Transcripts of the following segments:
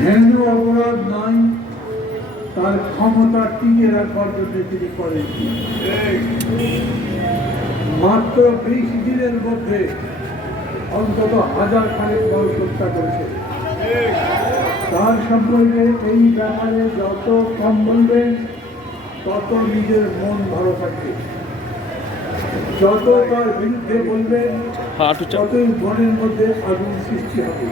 হেন অপরাধ নাই তার ক্ষমতা টিকে রাখবার জন্য তিনি করেন। মাত্র 20 দিনের মধ্যে অন্তত 1000 খানেক মানুষ হত্যা করেছে। তার সম্পর্কে এই ব্যাপারে যত কম বলবেন তত নিজের মন ভালো থাকবে, যত তার বিরুদ্ধে বলবেন ততই মনের মধ্যে আগুন সৃষ্টি হবে।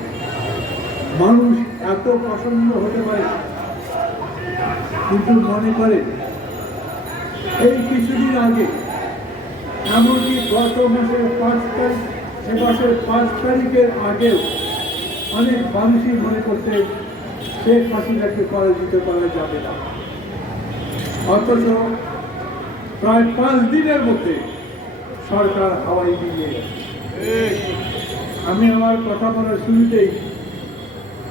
মানুষ এত প্রসন্ন হতে পারে, কিন্তু মনে করে এই কিছুদিন আগে, এমনকি গত মাসের 5 তারিখ, সে মাসের 5 তারিখের আগেও অনেক মানুষই মনে করতে শেখ হাসিনাকে পরাজিত করা যাবে না। অথচ প্রায় 5 দিনের মধ্যে সরকার হাওয়াই দিয়ে গেছে। আমি আমার কথা বলার শুরুতেই,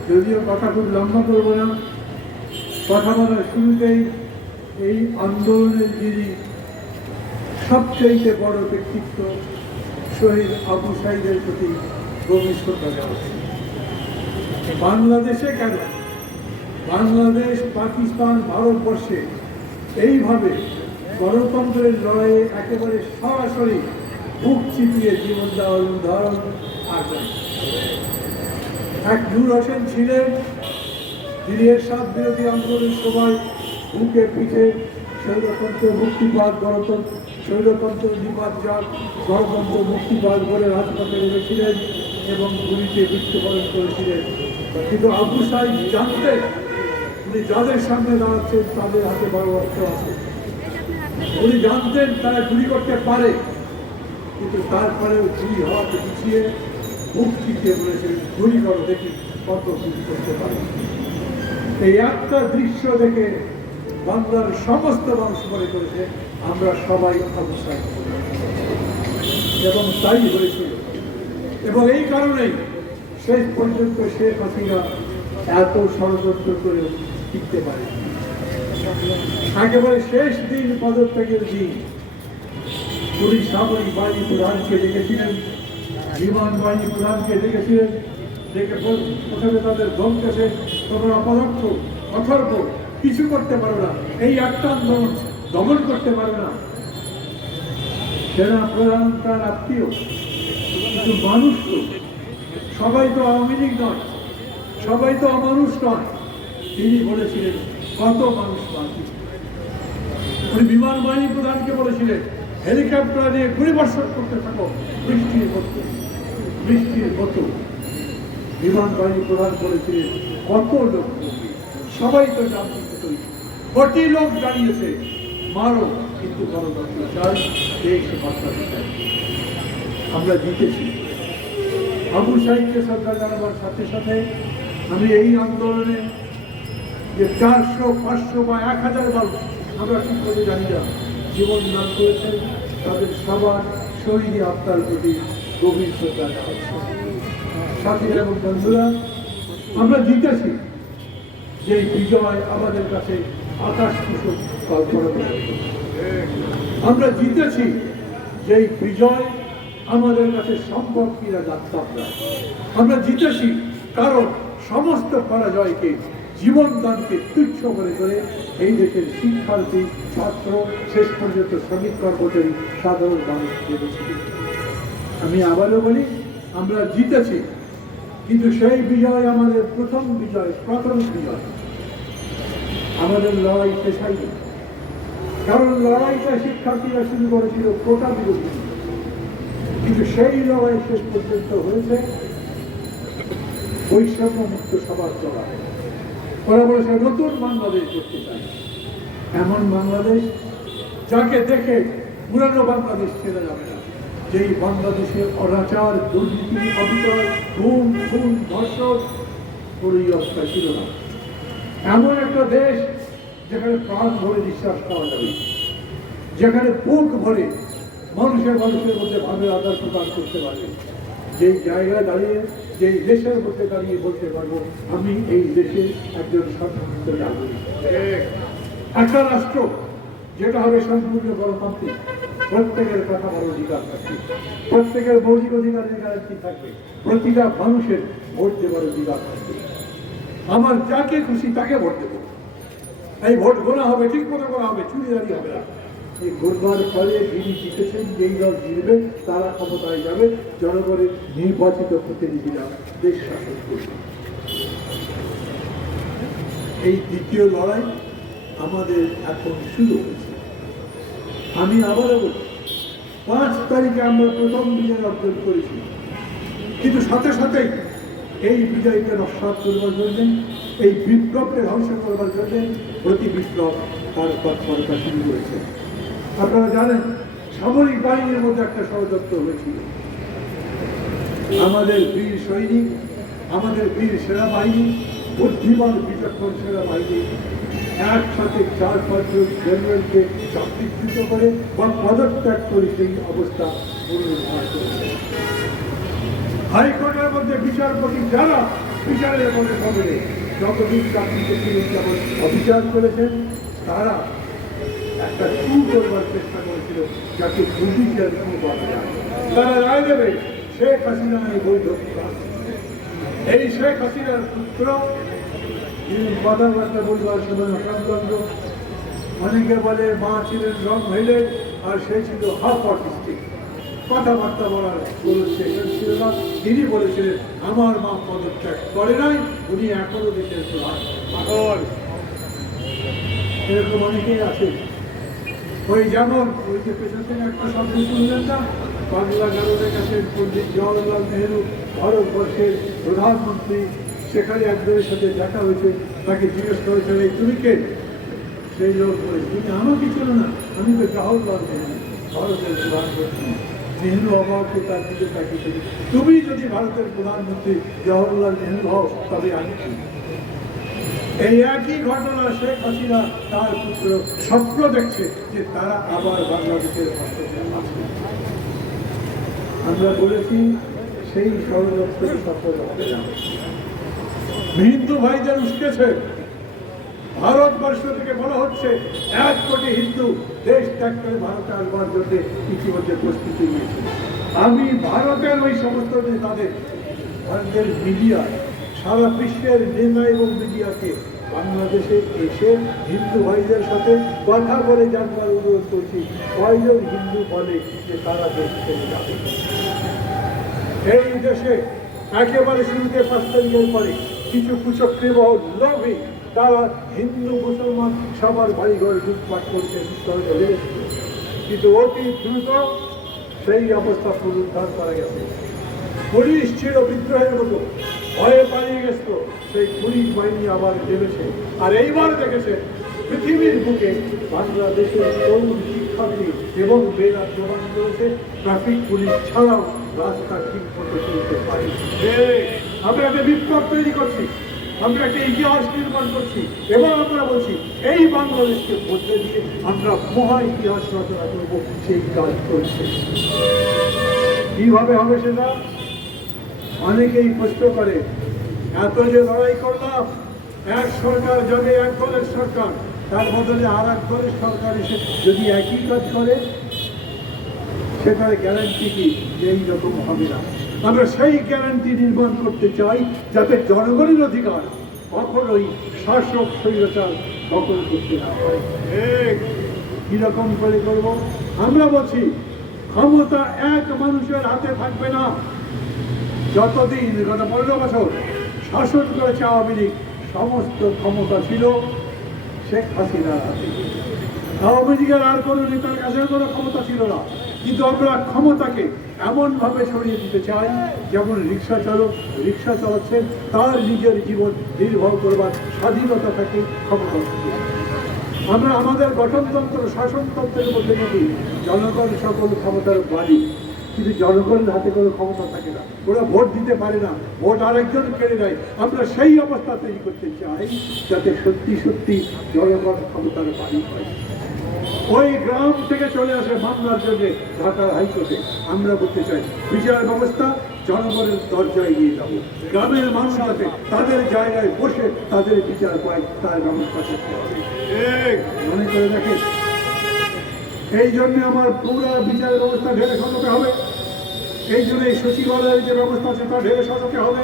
যদিও কথা খুব লম্বা করব না, কথা বলার শুরুতেই এই আন্দোলনের যিনি সবচেয়ে বড় ব্যক্তিত্ব শহীদ আবু সাইদের প্রতি গভীর শ্রদ্ধা জানাচ্ছি। বাংলাদেশে কেন, বাংলাদেশ, পাকিস্তান, ভারতবর্ষে এইভাবে গণতন্ত্রের লড়াইয়ে একেবারে সরাসরি বুক চিপিয়ে জীবন দেওয়ার উদাহরণ আর নেই। এক নূর হোসেন ছিলেন, যিনি এরশাদ বিরোধী আন্দোলনের সময় বুকে পিঠে স্বৈরতন্ত্র মুক্তিবাদ, স্বৈরতন্ত্র নিপাত গণতন্ত্র মুক্তিবাদ বলে রাজপথে নেমেছিলেন এবং গুলিতে মৃত্যুবরণ করেছিলেন। কিন্তু আবু সাইদ জানতেন উনি যাদের সামনে দাঁড়াচ্ছেন তাদের হাতে বড় অস্ত্র আছে। উনি জানতেন তারা গুলি করতে পারে, কিন্তু তারপরেও গুলি হওয়াকে পিছিয়ে বুক চিপিয়ে বলেছিলেন গুলি করো, দেখি কত গুলি করতে পারে। এই একটা দৃশ্য দেখে বাংলার সমস্ত মানুষ মনে করেছে আমরা সবাই আবু সাইদ, এবং তাই হয়েছিল। এবং এই কারণেই শেষ পর্যন্ত শেখ হাসিনা এত ষড়যন্ত্র করে টিকতে পারে। একেবারে শেষ দিন, পদত্যাগের দিন, পুলিশ সামরিক বাহিনী প্রধানকে ডেকেছিলেন, বিমান বাহিনী প্রধানকে ডেকেছিলেন, ডেকে প্রথমে তাদের ধমকেছে, তোমরা অপদার্থ, অথর্ব, কিছু করতে পারো না, এই একটা আন্দোলন দমন করতে পারো না। সেনা প্রধান তার আত্মীয়, কিন্তু মানুষ তো সবাই তো আওয়ামী লীগ নয়, সবাই তো অমানুষ নয়। তিনি বলেছিলেন কত মানুষ বাকি। উনি বিমান বাহিনী প্রধানকে বলেছিলেন হেলিকপ্টার নিয়ে গুলিবর্ষণ করতে থাকো বৃষ্টির মতো, বৃষ্টির মতো। বিমান বাহিনী প্রধান বলেছিলেন কত লোক, সবাই তো জানতে তৈরি, কোটি লোক দাঁড়িয়েছে, মারো, কিন্তু গণতন্ত্র চাই, দেশ বাঁচাতে চাই। আমরা জিতেছি। আবু সাইদকে শ্রদ্ধা জানাবার সাথে সাথে আমি এই আন্দোলনে যে 400, 500 বা 1000 মানুষ, আমরা ঠিক করে জানি না, জীবন দান করেছেন, তাদের সবার শহীদ আত্মার প্রতি গভীর শ্রদ্ধা জানাচ্ছি। সাথীরা এবং বন্ধুরা, আমরা জিতেছি। যে বিজয় আমাদের কাছে আকাশ কুসুম কল্পনা করে। আমরা জিতেছি যেই বিজয় আমাদের কাছে সম্ভব কিনা জানতাম না। আমরা জিতেছি কারণ সমস্ত পরাজয়কে, জীবনদানকে তুচ্ছ মনে করে এই দেশের শিক্ষার্থী, ছাত্র, শেষ পর্যন্ত শ্রমিক, কর্মচারী, সাধারণ মানুষ জিতেছি। আমি আবারও বলি, আমরা জিতেছি, কিন্তু সেই বিজয় আমাদের প্রথম বিজয়, প্রাথমিক বিজয়। আমাদের লড়াই শেষ হয়নি, কারণ লড়াইটা শিক্ষার্থীরা শুরু করেছিল কোটা বিরোধী, কিন্তু সেই লড়াই শেষ পর্যন্ত হয়েছে বৈষম্য মুক্ত সবার লড়াই। ওরা বলেছে নতুন বাংলাদেশ করতে চাই, এমন বাংলাদেশ যাকে দেখে পুরানো বাংলাদেশ ছেড়ে যাবে না, যেই বাংলাদেশের অনাচার, দুর্নীতি, অবিচার, খুন, ধর্ষণ কোনই অবস্থা ছিল না। এমন একটা দেশ যেখানে প্রাণ ভরে নিঃশ্বাস পাওয়া যাবে, যেখানে বুক ভরে মানুষের মধ্যে ভাবে আদান প্রদান করতে পারবে, যেই জায়গায় দাঁড়িয়ে, যেই দেশের মধ্যে দাঁড়িয়ে বলতে পারবো আমি এই দেশের একজন সম্মানিত নাগরিক। একটা রাষ্ট্র যেটা হবে সম্পূর্ণ গণতান্ত্রিক, প্রত্যেকের কথা বলার অধিকার থাকবে, প্রত্যেকের মৌলিক অধিকারের গ্যারান্টি থাকবে, প্রতিটা মানুষের ভোট দেওয়ার অধিকার থাকবে। আমার যাকে খুশি তাকে ভোট দেবো। এই ভোট গোনা হবে, ঠিক মতো করা হবে, চুরিদারি হবে না। এই গোলবার ফলে যিনি জিতেছেন, যেই দল জিতবে তারা ক্ষমতায় যাবে, জনগণের নির্বাচিত প্রতিনিধিরা দেশ শাসন করবে। এই দ্বিতীয় লড়াই আমাদের এখন শুরু হয়েছে। আমি আবারও বলি, 5 তারিখে আমরা প্রথম বিজয় অর্জন করেছি, কিন্তু সাথে সাথেই এই বিজয়কে নস্যাৎ করবার জন্য, এই বিপ্লবকে ধ্বংস করবার জন্য প্রতি বিপ্লব তার তৎপরতা শুরু করেছে। আপনারা জানেন, সামরিক বাহিনীর মধ্যে একটা ষড়যন্ত্র হয়েছিল। আমাদের বীর সৈনিক, আমাদের বীর সেনাবাহিনী, বুদ্ধিমান বিচক্ষণ সেনাবাহিনী একসাথে 4-5 জন জেনারেলকে চাকরিচ্যুত করে বা পদত্যাগ করে সেই অবস্থা পুনরুদ্ধার করেছে। হাইকোর্টের মধ্যে বিচারপতি যারা বিচারের মধ্যে খবরে যতদিন চাকরিতে ছিলেন, যেমন অবিচার করেছেন, তারা একটা কু করবার চেষ্টা করেছিল, যাকে জুডিশিয়াল কু বলা যায়। তারা রায় দেবে শেখ হাসিনা এই বৈধ। এই শেখ হাসিনার পুত্র কথাবার্তা বলবার সময় অসামগঞ্জ, অনেকে বলে মা ছিলেন রং হইলে আর সে ছিল হাফ অটিস্টিক, কথাবার্তা বলার ছিল না। তিনি বলেছিলেন আমার মা পদত্যাগ করে নাই, উনি এখনো দেশের প্রধান। এরকম অনেকেই আছে। ওই যেমন ওই যে পেছনে একটা শব্দ শুনলেন না, বাংলা গারদের কাছে পণ্ডিত জওয়াহরলাল নেহরু ভারতবর্ষের প্রধানমন্ত্রী, সেখানে একজনের সাথে দেখা হয়েছে, তাকে জিজ্ঞেস করেছেন এই তুমি কে? সেই লোক বলে তুমি আমাকে ছিল না, আমি তো জওয়াহরলাল নেহরু, ভারতের প্রধানমন্ত্রী। নেহরু অবাককে তার দিকে তাকিয়ে, তুমি যদি ভারতের প্রধানমন্ত্রী জওয়াহরলাল নেহরু হও তবে আমি কি? এই একই ঘটনা শেখ হাসিনা তার পুত্র স্বপ্ন দেখছে যে তারা আবার বাংলাদেশের হস্তক্ষেপে আছে। আমরা বলেছি সেই ষড়যন্ত্র সফল হবে না। হিন্দু ভাইদের উস্কেছে, ভারতবর্ষ থেকে বলা হচ্ছে 1 কোটি হিন্দু দেশ ত্যাগ করে ভারতে আসবার জন্য ইতিমধ্যে প্রস্তুতি নিয়েছে। আমি ভারতের ওই সমস্ত নেতাদের, ভারতের মিডিয়া, সারা বিশ্বের নেতা এবং মিডিয়াকে বাংলাদেশে এসে হিন্দু ভাইদের সাথে কথা বলে জানবার অনুরোধ করছি, কয়জন হিন্দু বলে যে তারা দেশ ছেড়ে যাবে। এই দেশে একেবারে শুরুতে 5 তারিখের পরে কিছু কুচক্রী বহু লোভী, তারা হিন্দু মুসলমান সবার বাড়িঘর লুটপাট করছে, কিন্তু অতি দ্রুত সেই অবস্থা পুনরুদ্ধার করা গেছে। পুলিশ ছিল বিদ্রোহের মতো, ভয়ে পালিয়ে গেছিল, সেই পুলিশ বাহিনী আবার নেমেছে। আর এইবার দেখেছে পৃথিবীর বুকে বাংলাদেশের তরুণ শিক্ষার্থী এবং মেয়েরা প্রমাণ করেছে ট্রাফিক পুলিশ ছাড়াও রাস্তা ঠিক মতো চলতে পারে। আমরা একটা বিপ্লব তৈরি করছি, আমরা একটা ইতিহাস নির্মাণ করছি এবং আমরা বলছি এই বাংলাদেশকে বদলে দিয়ে আমরা মহা ইতিহাস রচনা করবো। সেই কাজ করছে। কিভাবে হবে সেটা অনেকেই প্রশ্ন করে। এত যে লড়াই করলাম, এক সরকার যাবে, এক দলের সরকার, তার বদলে আর এক দলের সরকার এসে যদি একই কাজ করে, সেটার গ্যারান্টি কি যে এইরকম হবে না? আমরা সেই গ্যারান্টি নির্মাণ করতে চাই যাতে জনগণের অধিকার কখনোই শাসক স্বৈরাচার দখল করতে না পারে। কিরকম করে করবো? আমরা বলছি ক্ষমতা এক মানুষের হাতে থাকবে না। যতদিন গত 15 বছর শাসন করেছে আওয়ামী লীগ, সমস্ত ক্ষমতা ছিল শেখ হাসিনার হাতে। আওয়ামী লীগের আর কোনো নেতার কাছে কোনো ক্ষমতা ছিল না। কিন্তু আমরা ক্ষমতাকে এমনভাবে ছড়িয়ে দিতে চাই যেমন রিক্সা চালক রিক্সা চালাচ্ছেন, তার নিজের জীবন নির্ভর করবার স্বাধীনতা থাকে, ক্ষমতা থাকে। আমরা আমাদের গঠনতন্ত্র শাসনতন্ত্রের মধ্যে যদি জনগণ সকল ক্ষমতার বাড়ি, কিন্তু জনগণের হাতে কোনো ক্ষমতা থাকে না, ওরা ভোট দিতে পারে না, ভোট আরেকজন কেড়ে নেয়। আমরা সেই অবস্থা তৈরি করতে চাই যাতে সত্যি সত্যি জনগণ ক্ষমতার বাড়ি হয়। ওই গ্রাম থেকে চলে আসে মামলার জন্য ঢাকার হাইকোর্টে। আমরা বলতে চাই বিচার ব্যবস্থা জনগণের দরজায় নিয়ে যাবো, গ্রামের মানুষ আছে তাদের জায়গায় বসে তাদের বিচার পায়, তার ব্যবস্থা করতে হবে। মনে করে দেখেন, এই জন্য আমার পুরো বিচার ব্যবস্থা ঢেলে সাজাতে হবে। এই জন্য এই সচিবালয়ের যে ব্যবস্থা আছে তা ঢেলে সাজাতে হবে।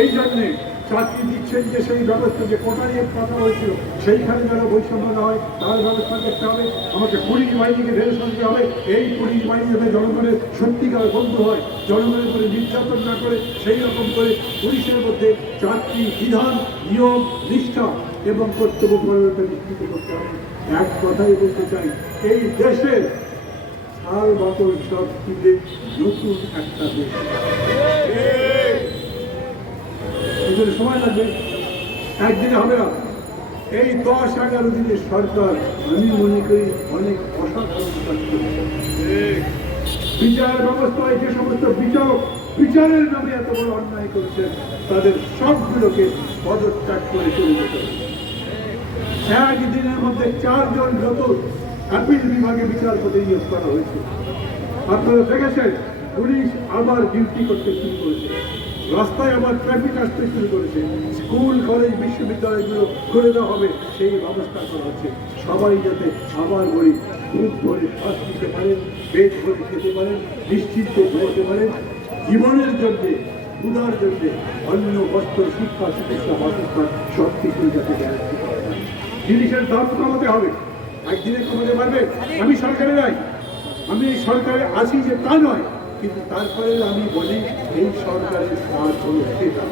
এই জন্যে চাকরি দিচ্ছেন যে সেই ব্যবস্থা যে কোটা নিয়ে কথা হয়েছিল সেইখানে যেন বৈষম্য না হয় তার ব্যবস্থা করতে হবে। আমাকে পুলিশ বাহিনীকে ঢেলে সাজতে হবে। এই পুলিশ বাহিনী যাতে জনগণের সত্যিকার বন্ধু হয়, জনগণের উপরে নির্যাতন না করে, সেই রকম করে পুলিশের মধ্যে চাকরি বিধান, নিয়ম, নিষ্ঠা এবং কর্তব্যপরতা নিশ্চিত করতে হবে। এক কথাই বলতে চাই, এই দেশের সাল বছর সব থেকে নতুন একটা দেশ, এগুলো সময় লাগবে, একদিনে হবে না। এই 10-11 দিনের সরকার আমি মনে করি অনেক অসাধারণ কাজ করেছে। বিচার ব্যবস্থায় যে সমস্ত বিচারক বিচারের নামে এত বড় অন্যায় করেছেন তাদের সবগুলোকে পদত্যাগ করে চলে যেতে হবে। একদিনের মধ্যে 4 জন নতুন আপিল বিভাগে বিচারপতি নিয়োগ করা হয়েছে। আপনারা দেখেছেন পুলিশ আবার ডিউটি করতে শুরু করেছে, রাস্তায় আবার ট্রাফিক আসতে শুরু করেছে, স্কুল কলেজ বিশ্ববিদ্যালয়গুলো খুলে দেওয়া হবে সেই ব্যবস্থা করা হচ্ছে। সবাই যাতে আবার বলি দুধ ভরে শ্বাস নিতে পারেন, পেট ভরে খেতে পারেন, নিশ্চিন্তে ঘুরতে পারেন, জীবনের জন্যে ক্ষুধার জন্যে অন্য বস্ত্র, শিক্ষা, চিকিৎসা, বাসস্থান সব কিছুই যাতে গ্যারান্টি করা যায়। জিনিসের দাম কমাতে হবে, একদিনে কমাতে পারবে। আমি সরকারে নাই, আমি এই সরকারে আছি যে তা নয়, কিন্তু তারপরে আমি বলি এই সরকারের কাজ হলো সেটা।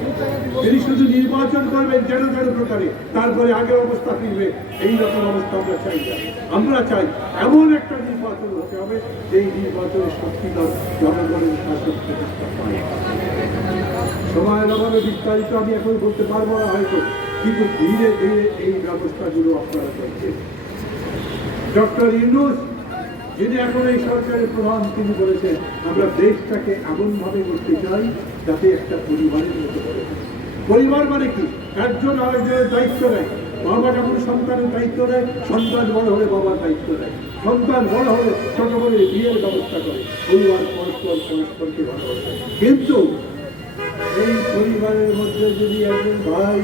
তিনি শুধু নির্বাচন করবেন যেন প্রকারে, তারপরে আগের অবস্থা ফিরবে, এইরকম অবস্থা আমরা চাই না। আমরা চাই এমন একটা নির্বাচন হতে হবে যেই নির্বাচনের সত্যিকার জনগণের শাসন প্রতিষ্ঠা পায়। সময়ের অভাবে বিস্তারিত আমি এখন বলতে পারবো না হয়তো, কিন্তু ধীরে ধীরে এই ব্যবস্থাগুলো আপনারা করছেন। ডক্টর ইউনূস যিনি এখন এই সরকারের প্রধান, তিনি বলেছেন আমরা দেশটাকে এমনভাবে করতে চাই যাতে একটা পরিবারের মতো করে। পরিবার মানে কি? একজন আরেকজনের দায়িত্ব নেয়। বাবা যখন সন্তানের দায়িত্ব নেয়, সন্তান বড় হলে বাবার দায়িত্ব নেয়, সন্তান বড় হলে ছোট করে বিয়ের ব্যবস্থা করে, পরিবার পরস্পরকে ভালোবাসে। কিন্তু এই পরিবারের মধ্যে যদি একজন ভাই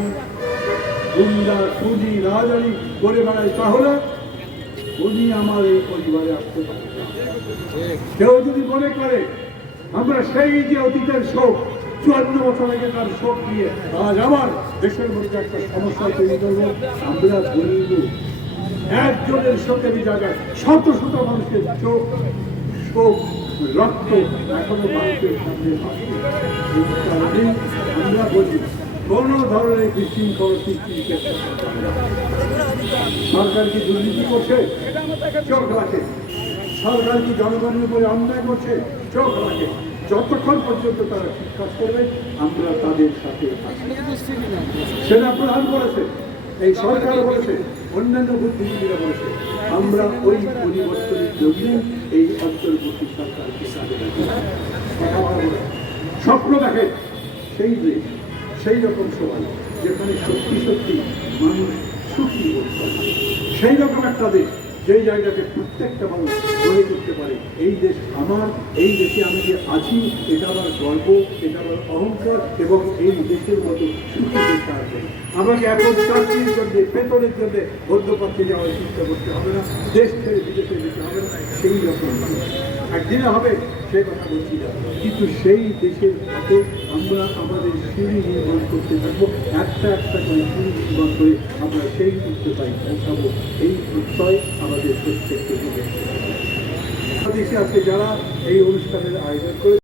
গুন্ডা, খুনি, রাজারি করে বেড়ায় তাহলে উনি আমার এই পরিবারে আসতে পারে। কেউ যদি মনে করে আমরা সেই যে অতীতের শোক 54 বছর আগে তার শোক নিয়ে আজ আবার দেশের মধ্যে একটা সমস্যা তৈরি করবো, আমরা বলব একজনের শোকের জায়গায় শত শত মানুষের চোখ, শোক, রক্ত এখনো মানুষের সামনে আসছে। আমরা বলি কোন ধরনের বিশৃঙ্খলা সৃষ্টি সরকার কি দুর্নীতি করছে? চোখ রাখে। সরকার কি জনগণের উপরে অন্যায় করছে? চোখ রাখে। যতক্ষণ পর্যন্ত তারা ঠিক কাজ করবে আমরা তাদের সাথে আছি। সেনাপ্রধান বলেছে, এই সরকার বলেছে, অন্যান্য বুদ্ধিজীবীরা বলেছে, আমরা ওই পরিবর্তনের জন্য এই অন্তর্বর্তী সরকারকে স্বপ্ন দেখে সেই দেশ, সেই রকম সময় যেখানে সত্যি সত্যি মানুষ সুখী বোধ করে, সেই রকম একটা দেশ যেই জায়গাতে প্রত্যেকটা মানুষ গড়ে তুলতে পারে এই দেশ আমার, এই দেশে আমি যে আছি এটা আমার গর্ব, এটা আমার অহংকার, এবং এই দেশের মতো সুখী দেশ আসবে। আমাকে এখন চাকরির জন্য, বেতনের জন্য মধ্যপ্রাচ্যে যাওয়ার চিন্তা করতে হবে না, দেশ ছেড়ে বিদেশে যেতে হবে না। সেই রকম একদিনে হবে সে কথা বলছি না, কিন্তু সেই দেশের সাথে আমরা আমাদের সিঁড়ি নির্মাণ করতে থাকবো, একটা একটা করে সিঁড়ি নির্মাণ করে আমরা সেই উচ্চতায় পৌঁছাবো। এই প্রত্যয় আমাদের প্রত্যেককে দেশে আজকে যারা এই অনুষ্ঠানের আয়োজন করে